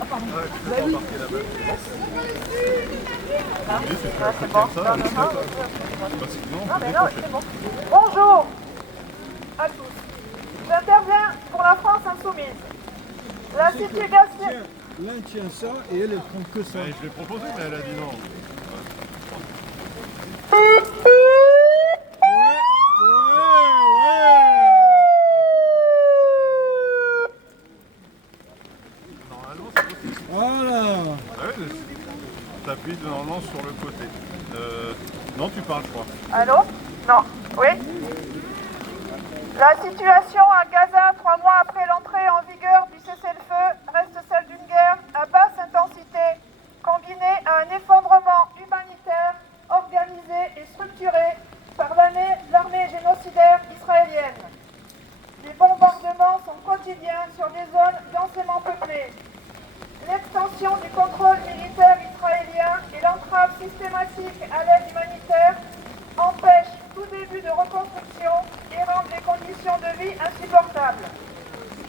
Ah, pardon. Ouais, tu peux Bah pas oui. embarquer là-bas. Ah, Oui, c'est ah, un c'est truc bon. comme ça, Non, mais non, c'est non, d'accord. oui, Parce que sinon, non, on peut mais non, décrocher. c'est bon. Bonjour à tous. J'interviens pour la France insoumise. La C'est que, situation... tiens, l'un tient ça et elle prend que ça. Mais je l'ai proposé, mais elle a dit non. Normalement, c'est possible. Voilà. Ah oui, t'appuies normalement sur le côté. Non, tu parles, je crois. Allô? Non. Oui? La situation à Gaza, 3 mois après l'entrée en vigueur du cessez-le-feu, reste celle d'une guerre à basse intensité, combinée à un effondrement humanitaire organisé et structuré par l'armée génocidaire israélienne. Les bombardements sont quotidiens sur des zones densément peuplées. L'extension du contrôle militaire israélien et l'entrave systématique à l'aide humanitaire empêchent tout début de reconstruction et rendent les conditions de vie insupportables.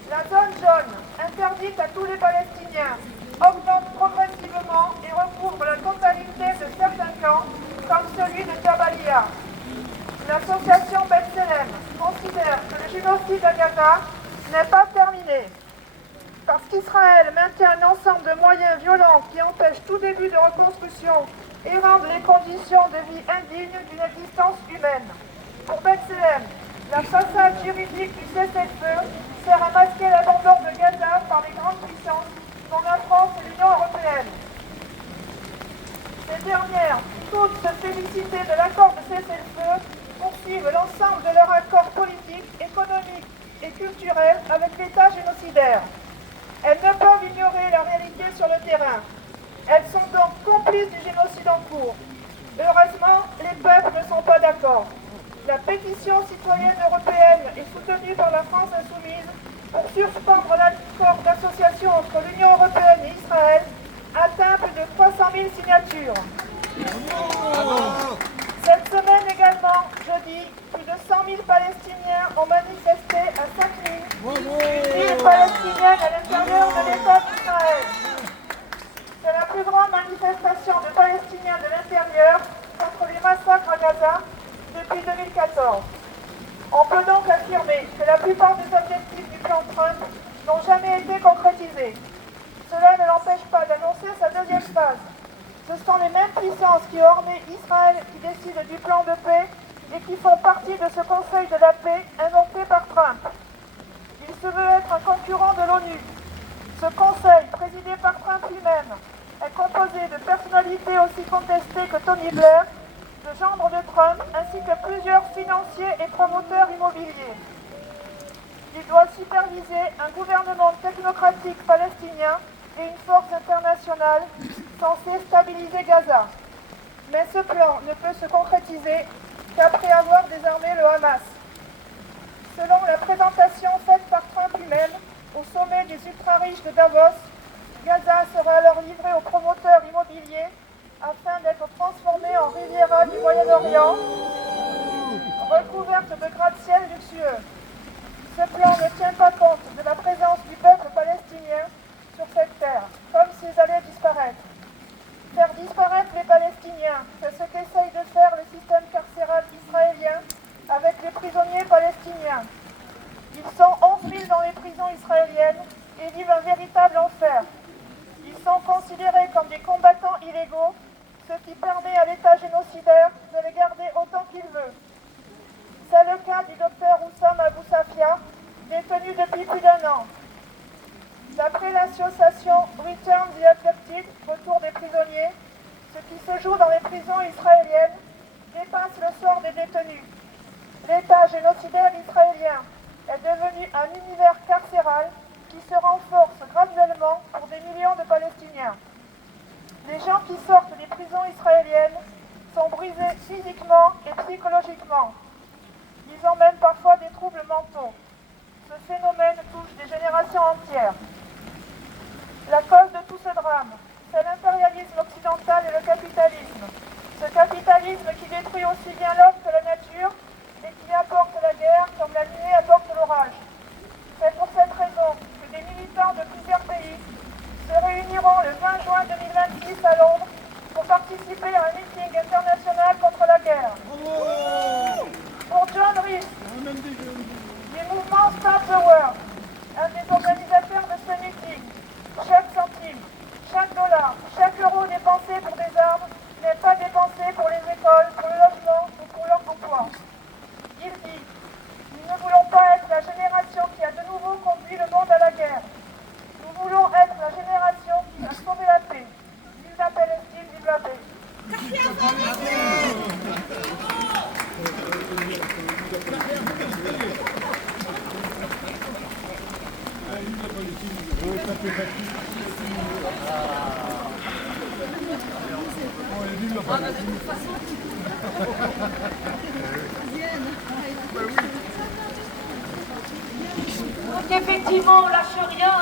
La zone jaune, interdite à tous les Palestiniens, augmente progressivement et recouvre la totalité de certains camps, comme celui de Jabalia. L'association B'Tselem considère que le génocide à Gaza n'est pas terminé, parce qu'Israël maintient un ensemble de moyens violents qui empêchent tout début de reconstruction et rendent les conditions de vie indignes d'une existence humaine. Pour B'Tselem, la façade juridique du cessez-le-feu sert à masquer l'abandon de Gaza par les grandes puissances, dont la France et l'Union européenne. Ces dernières, toutes se féliciter de l'accord de cessez-le-feu, poursuivent l'ensemble de leur accord politique, économique et culturel avec l'État génocidaire. Elles ne peuvent ignorer la réalité sur le terrain. Elles sont donc complices du génocide en cours. Heureusement, les peuples ne sont pas d'accord. La pétition citoyenne européenne est soutenue par la France insoumise pour suspendre l'accord d'association entre l'Union européenne et Israël, atteint plus de 300 000 signatures. Cette semaine également, jeudi, plus de 100 000 Palestiniens ont manifesté à Sakni, une ville palestinienne à l'intérieur de l'État d'Israël. C'est la plus grande manifestation de Palestiniens de l'intérieur contre les massacres à Gaza depuis 2014. On peut donc affirmer que la plupart des objectifs du plan Trump n'ont jamais été concrétisés. Cela ne l'empêche pas d'annoncer sa deuxième phase. Ce sont les mêmes puissances qui ont orné Israël qui décident du plan de paix et qui font partie de ce Conseil de la paix inventé par Trump. Il se veut être un concurrent de l'ONU. Ce Conseil, présidé par Trump lui-même, est composé de personnalités aussi contestées que Tony Blair, le gendre de Trump, ainsi que plusieurs financiers et promoteurs immobiliers. Il doit superviser un gouvernement technocratique palestinien et une force internationale censée stabiliser Gaza. Mais ce plan ne peut se concrétiser qu'après avoir désarmé le Hamas. Selon la présentation faite par Trump lui-même au sommet des ultra-riches de Davos, Gaza sera alors livré aux promoteurs immobiliers afin d'être transformée en Riviera du Moyen-Orient, recouverte de gratte-ciel luxueux. Ce plan ne tient pas compte de la présence du peuple palestinien sur cette terre, comme s'ils allaient disparaître. Faire disparaître les Palestiniens, c'est ce qu'essaye de faire le système carcéral israélien avec les prisonniers palestiniens. Ils sont 11 000 dans les prisons israéliennes et vivent un véritable enfer. Ils sont considérés comme des combattants illégaux, ce qui permet à l'État génocidaire de les garder autant qu'il veut. C'est le cas du docteur Oussam Abou Safia, détenu depuis plus d'1 an. D'après l'association Return the Abducted, Retour des prisonniers, ce qui se joue dans les prisons israéliennes dépasse le sort des détenus. L'État génocidaire israélien est devenu un univers carcéral qui se renforce graduellement pour des millions de Palestiniens. Les gens qui sortent des prisons israéliennes sont brisés physiquement et psychologiquement. Ils ont même parfois des troubles mentaux. Ce phénomène touche des générations entières. La cause de tout ce drame, c'est l'impérialisme occidental et le capitalisme. Ce capitalisme qui détruit aussi bien l'homme que la nature et qui apporte la guerre comme la nuée apporte l'orage. C'est pour cette raison que des militants de plusieurs pays se réunissent rassemblement le 20 juin 2026 à Londres pour participer à un meeting international contre la guerre. Pour John Rees, du mouvement Stop the War, un des organisateurs de ce meeting, chaque centime, chaque dollar, chaque euro dépensé pour des armes n'est pas dépensé pour les écoles, pour le logement ou pour l'emploi. Il dit, nous ne voulons pas être la génération qui a de nouveau conduit le monde à la guerre. Nous voulons être la génération qui a sauvé la paix. Vive la Palestine, vive la paix. Donc effectivement, on lâche rien,